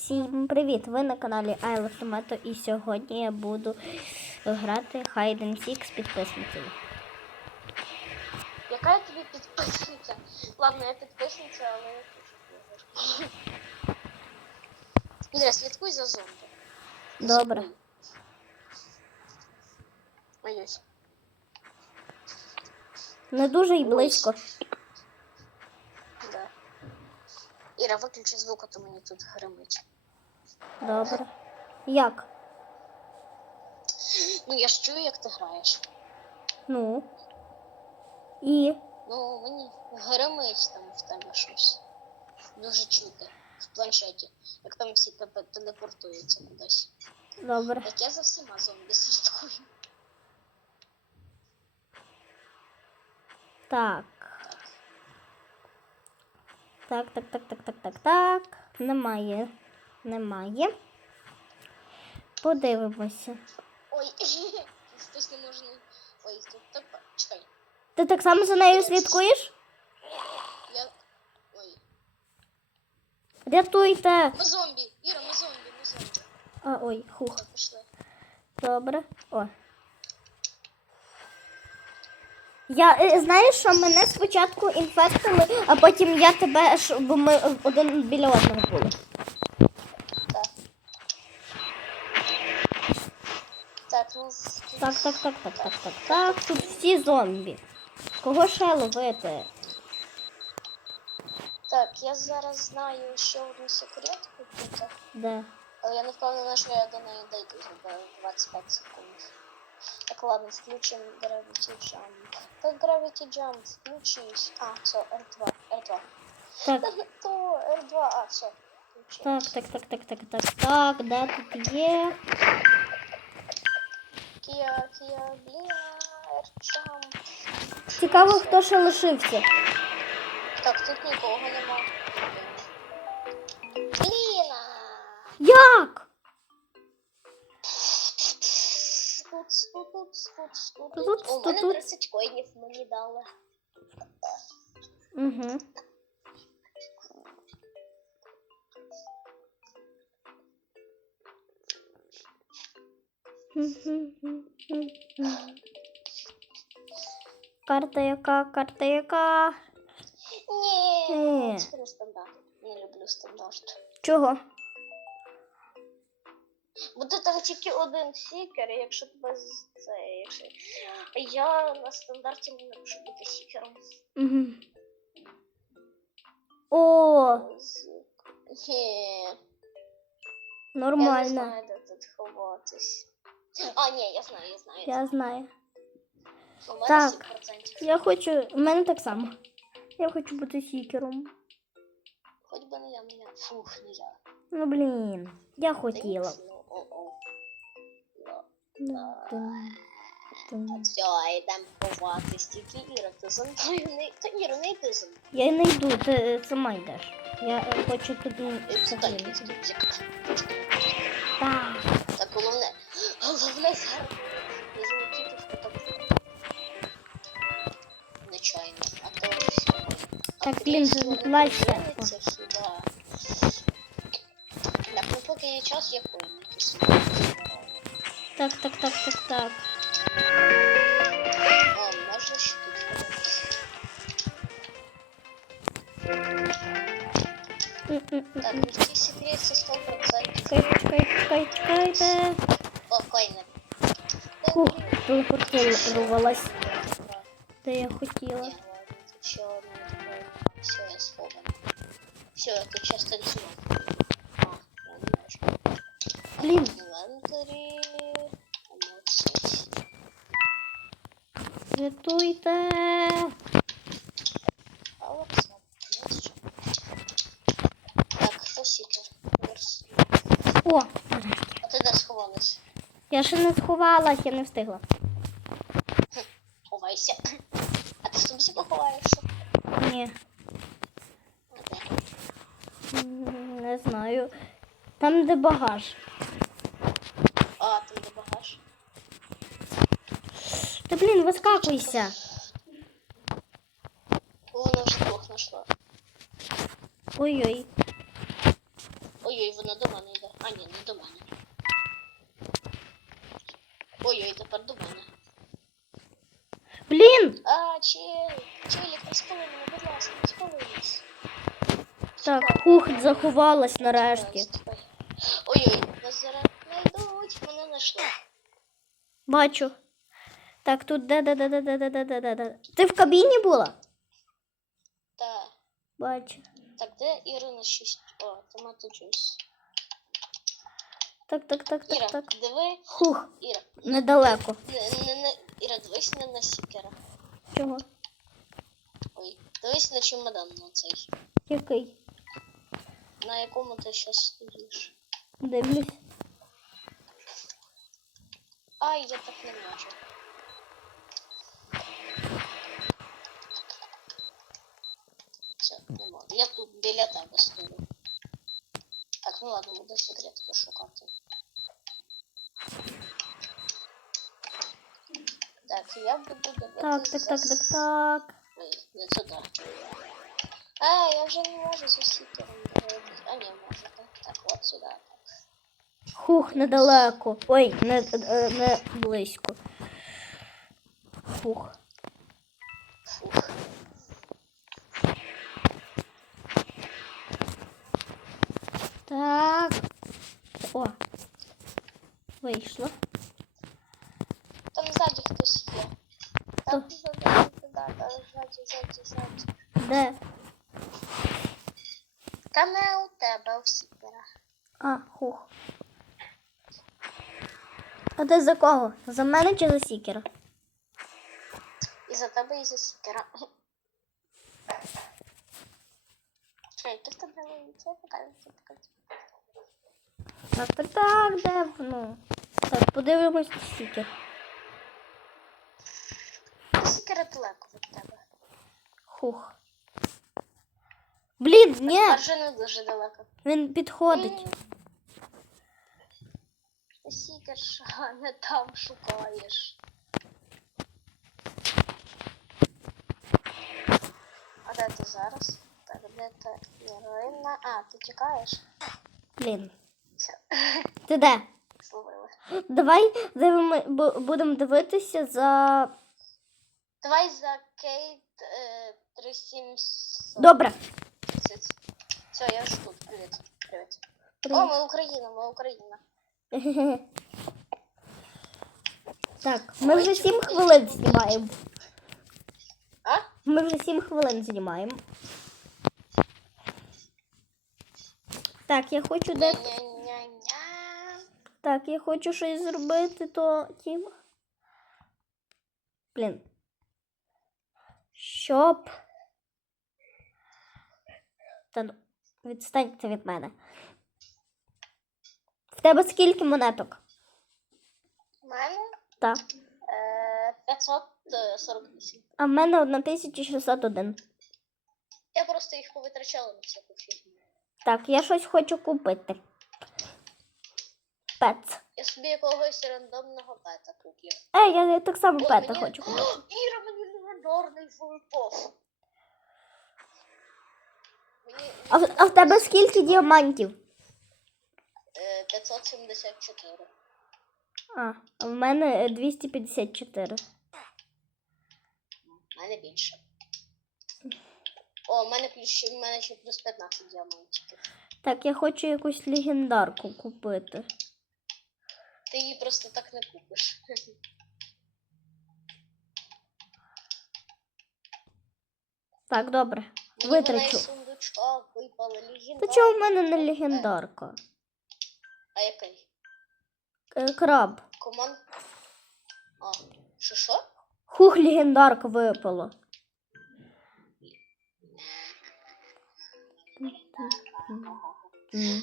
Всім привіт! Ви на каналі Love Tomato і сьогодні я буду грати Hide and Seek з підписницею. Яка я тобі підписниця? Ладно, я підписниця, але я хочу блогер. Слідкуй за зомбі. Добре. Боюсь. Не дуже й близько. Да. Іра, виключи звук, а то мені тут гримить. Добре. Як? Ну, я ж чую, як ти граєш. Ну. І. Ну, мені гримить там в тебе щось. Дуже чути. В планшеті. Як там всі тебе телепортуються кудись. Добре. Так я за всіма зомбі слідкую. Так. Так, так, так, так, так, так, так. Немає. Немає. Подивимося. Ой, хтось не може. не- Ой, тут. Чекай. Ти так само за нею слідкуєш? Я. Ой. Рятуйте! Ми зомбі! Іра, ми зомбі, ми зомбі. А, ой, хух. Так, пішли. Добре. О. Я е, знаєш, що мене спочатку інфектили, а потім я тебе, щоб ми один біля одного були. Так, ну. з- Так, так, так, так, так, так, так. Тут всі зомбі. Кого ще ловити? Так, я зараз знаю ще одну секретку тут. Де? Але я не впевнена, що я до неї дойду за 25 секунд. Так, ладно, включимо Gravity Jump. Так, Gravity Jump, включись. А, все, R2, R2. Так, Та То R2, а, все. так, так, так, так, так, так, так, де тут є? Kia, Kia, бля, Цікаво, хто ще лишився. Так, тут нікого нема. Бліна! Як? Тут, тут, тут, тут, Тут, тут. У мене тут. 30 коїнів мені дали. Угу. Карта яка, карта яка? Ні, Ні. не стандарт. Не люблю стандарт. Чого? Бо ти там тільки один сікер, якщо тебе це, якщо. Я на стандарті не можу бути сікером. Угу. О, З- Ні. Я не знаю, де тут ховатись. А, ні, я знаю, я знаю. Я знаю. У мене Так. 7%. Я хочу. У мене так само. Я хочу бути сікером. Хоч би не я, не я. Фух, не я. Ну блін, я хотіла. ну, о-о. Ну, Ну. Все, йдемо ховатись. Тільки Іра, ти за мною не... Та Іра, не йди за мною. Я не йду, ти сама йдеш. Я е, хочу Сюди, Так. Головне зараз не залетіти в потоп. Нечайно, а то все. Так, блін, злазься. Це сюди. Так, ну поки є час, я повністю Так, так, так, так, так. А, може ще тут ховатися. М-м-м. Так, ну ці секрет це 100%. Чекай, чекай, чекай, чекайте. О, койне. Фух, телепортувалась, де я хотіла. Все, я схована. Все, я тут. Блін, Інвентарі. Емоції. рятуйте. Так, хто сікер? О, А ти де? Я ще не сховалась, я не встигла. Ховайся. А ти в тубі поховаєшся? Ні, не знаю. Там, де багаж. А, там де багаж. Та блін, вискакуйся. Вона вже двох знайшла. Ой-ой. Ой-ой, вона до мене йде. А, ні, не до мене. Ой-ой, тепер до мене. Блін! А, чел, челік, не спали мене, будь ласка, не спалились. Так, хух, заховалась нарешті. Ой-ой, нас зараз знайдуть, мене знайшли. Бачу. Так, тут де. Ти в кабіні була? Так, Бачу. так, де Ірина 6? О, автоматичусь. Так, так, так, Іра, так, так. диви, Хух, Іра, недалеко. не, не, не, Іра, дивись не на сікера. Чого? Ой, дивись на чемодан на цей. Який? На якому ти зараз стоїш. Дивлюсь. Ай, я так не можу. Все, не можу. Я тут біля тебе стою. Так, ну ладно, буду секрет пошукати. Так, я буду дивитися. Так, так, так, так, так. Ой, не туди. А, я вже не можу за сікером дивитися. А, не можу, так. Так, от сюди. Так. Хух, недалеко. Ой, не, е, не близько. Хух. Так. О. Вийшло. Там ззаді хтось є. Там ззаді, ззаді, ззаді, ззаді. Де? Та не у тебе, у сікера. А, хух. А ти за кого? За мене чи за сікера? І за тебе, і за сікера. Чайки собрали, це показується Так, так, так. Так, подивимось стікер. Стікер от від тебе. Хух. Блін, ні. Машина дуже далеко. Він підходить. Стікер, що не там шукаєш. А де ти зараз? Де ти? Ірина. А, ти чекаєш? Блін. Все, Ти де? словили. Давай дивимо, бу- будемо дивитися за. Давай за Кейт е, 3700. Добре. Все, я ж тут. Привіт. Привіт. О, ми Україна, ми Україна. Так, ми вже 7 хвилин знімаємо. А? Ми вже 7 хвилин знімаємо. Так, я хочу де. Так, я хочу щось зробити, то тім. Блін. Щоб. Та ну, відстаньте від мене. В тебе скільки монеток? Мене Так. е, 548. А в мене 1601. Я просто їх повитрачала на всяку фігню. Так, я щось хочу купити. Пет. Я собі якогось рандомного пета куплю. Е, я так само пета мені- хочу купити. О, Іра, мені легендарний фулпов. Мені А, в- а в тебе скільки діамантів? е, 574. А, а в мене е, 254. У мене більше. О, у мене плюс ще- в мене ще плюс 15 діамантів. Так, я хочу якусь легендарку купити. Ти її просто так не купиш. Так, добре. Вона Витрачу. Та чого в мене не легендарка? А який? Е, краб. Команд. А, що що? Хух, легендарка випала.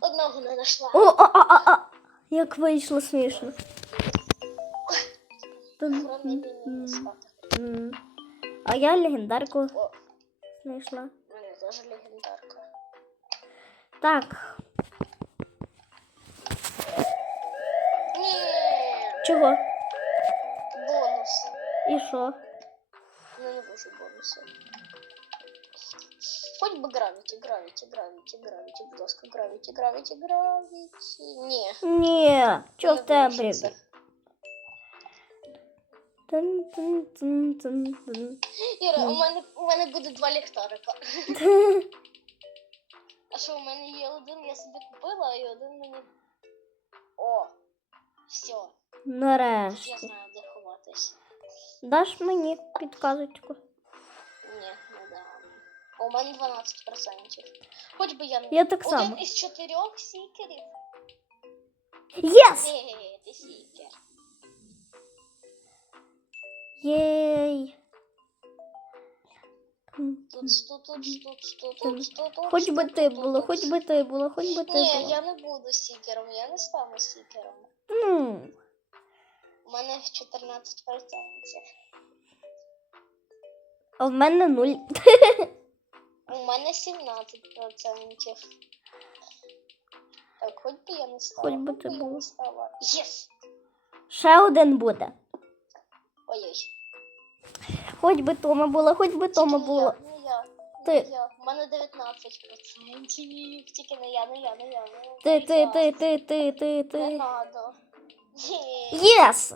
Одного не знайшла. О, а, а, а, а. Як вийшло смішно. А я легендарку знайшла. мене теж легендарка. Так, Ні, чого? бонус. І що? Ну, не хочу бонуси. Хоч хоч би гравіті, гравіті, гравіті, гравіті, будь ласка, гравіті, гравіті, гравіті. Ні. Ні, чого не в темряві? вийшло. Тин-тин-тин-тин-тин. Іра, у Ні. мене, у мене буде два ліхтарика. А що, у мене є один, я собі купила, і один мені. О! Все, я Нарешті. знаю, де ховатись. Даш мені підказочку? У мене 12%. Хоч би я Я так один само. із чотирьох сікерів. Єс! Ні, ти сікер. Єй! Тут, тут, тут, тут, тут, тут, тут, тут. Хоч би ти тут. хоч би ти було, хоч би ти Ні, я не буду сікером, я не стану сікером. Ну, У мене 14%. а в мене нуль. У мене 17%. Так, хоч би я не стала. Хоч би ти була. Єс! Ще один буде. Ой-ой. Хоч би Тома було, хоч би Тома було. Не я, не Ти. я, не я. У мене 19%. Тільки не я, не я, не я. не Ти, я. ти, ти, ти, ти, ти, Не ти. надо. Ні, Єс!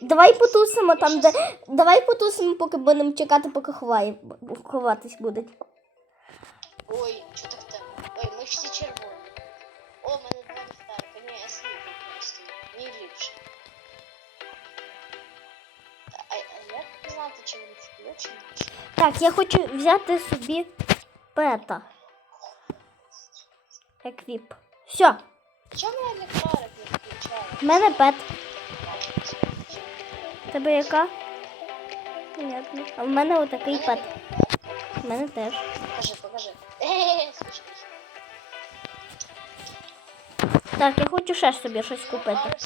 Давай потусимо там, де. Давай потусимо, поки будемо чекати, поки ховає... ховатись будуть. Ой, що так темно? Ой, ми всі червоні. О, мене два ліхтарика. Ні, я сліпий просто. Мій ліпше. А, а як знати, чи чи ні? Так, я хочу взяти собі пета. Еквіп. Все, Чому я ліхтарик не включаю? в мене пет. Тебе яка? Понятно. А в мене отакий пад. В мене теж. Покажи, покажи. Так, я хочу ще собі щось купити.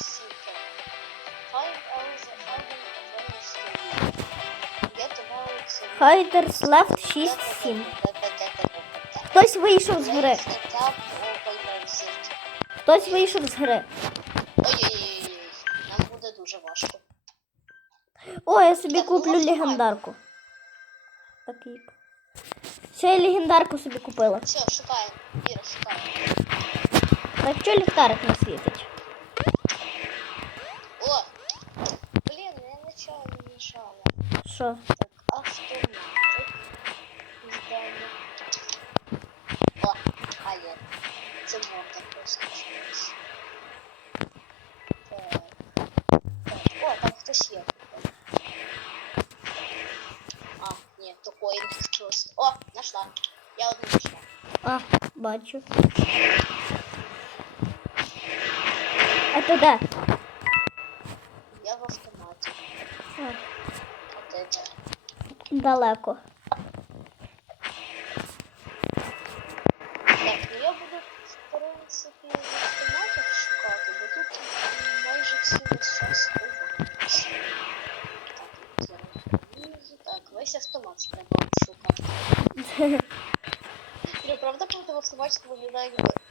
Хайдерс лефт 6-7. Хтось вийшов з гри. Хтось вийшов з гри. О, я собі Так, ну, куплю автомат. легендарку. Еквіп. Все, я легендарку собі купила. Все, шукаємо. Іра, шукаємо. Так що ліхтарик не світить? О! Блін, я нечайно мішала. Що? Так, автоматик. Здання. О, а є. Це морда просто щось. Так. Так. О, там хтось є. Ой, не. О, нашла. Я одну нашла. А, бачу. А туда. Я в автоматі. А. От це. Далеко.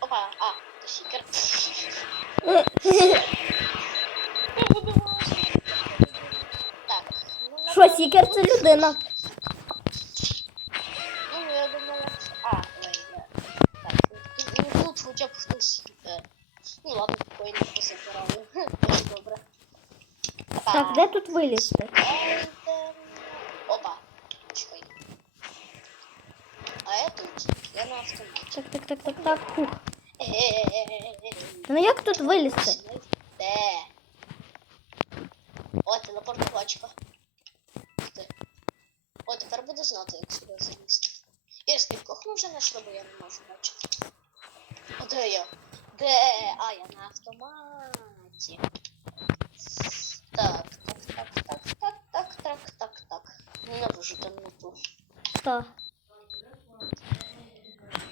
Опа, а, то сікер. Так, ну, Що, сікер це людина? Ну, я думала. А, ой, я... Так, тут, ну, тут хоча б хтось... Е... Ну, ладно, такої не позабирали. Дуже добре. Так, де тут вилізти? Та ну як тут вилізти? Де? О, телепортна бачка. Ух ти. О, тепер буду знати, як сюди залізти. Ір, скількох ми вже знайшли, бо я не можу бачити. О, де я? Де? А, я на автоматі. Так, так, так, так, так, так, так, так, так. Ненавижу темноту. Так.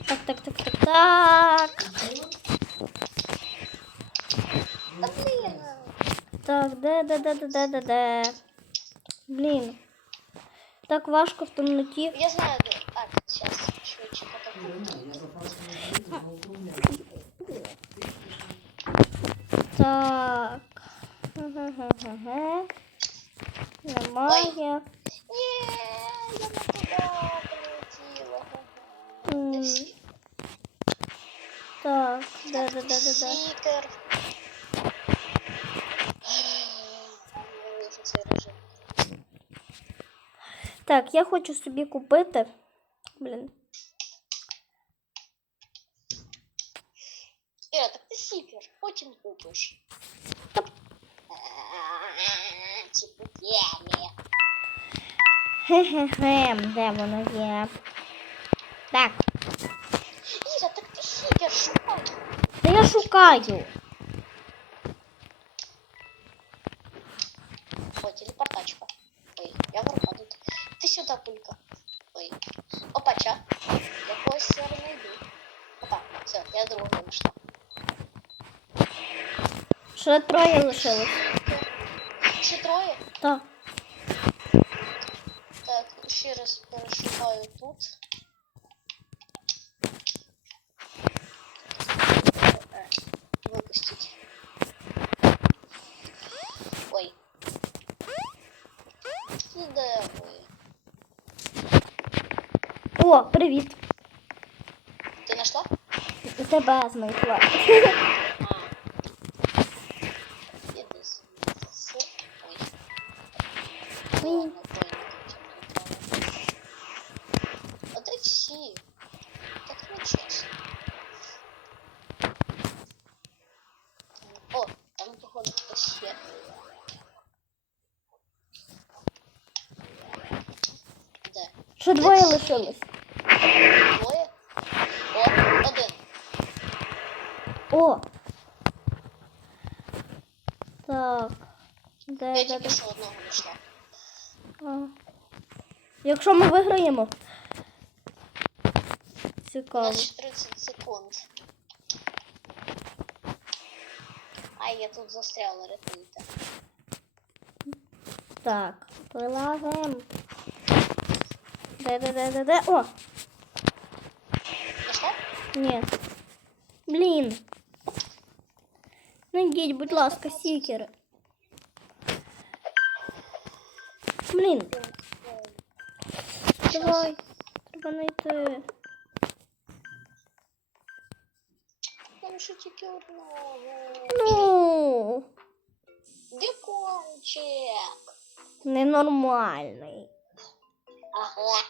Так, так, так, так, так. Так, де, де, де, де, де, де, де. Блін. Так важко в темноті. Я знаю, де. Так, зараз швидше. Так. Немає. Ні, я не туди полетів. Так, да, да, да, да, да. Так, я хочу собі купити. Блін. Іра, так ти сікер, потім купиш. Типу, п'яні. Хе-хе-хе, де воно є? Так, Іра, так ти сікер, шукай. та я шукаю. О, телепортачка. Ой, я в аркаду. Ти сюди, пулька. Ой. Опача. Якогось я не йду. Опа, все, я другого знайшла. Ще троє лишилось. Ще троє? Так. Так, ще раз перешукаю тут. О, привіт. Ти знайшла? Тебе знайшла. Ой. Всі? Так не чесно. О, там походу хтось є. Ще двоє лишилось. Двоє? О, один. О. Так. Де, Я де, тільки де? що одного знайшла. А. Якщо ми виграємо. У Цікаво. нас ще 30 секунд. Ай, я тут застряла, рятуйте. Так, вилазимо. Де, де, де, де, де? О! Знайшла? Ні. Блін. Найдіть, будь ласка, сікери. Блін, давай. Треба знайти. Там ще тільки одного. Ну, Бікончик. ненормальний. Ага.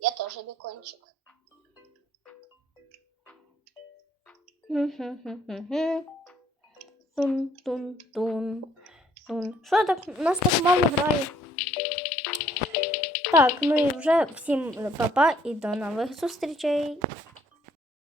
Я теж бікончик. Хм-хм-хм-хм-хм. Тун-тун-тун. Тун. Що так? Нас так мало грає. Так, ну і вже всім папа -па і до нових зустрічей.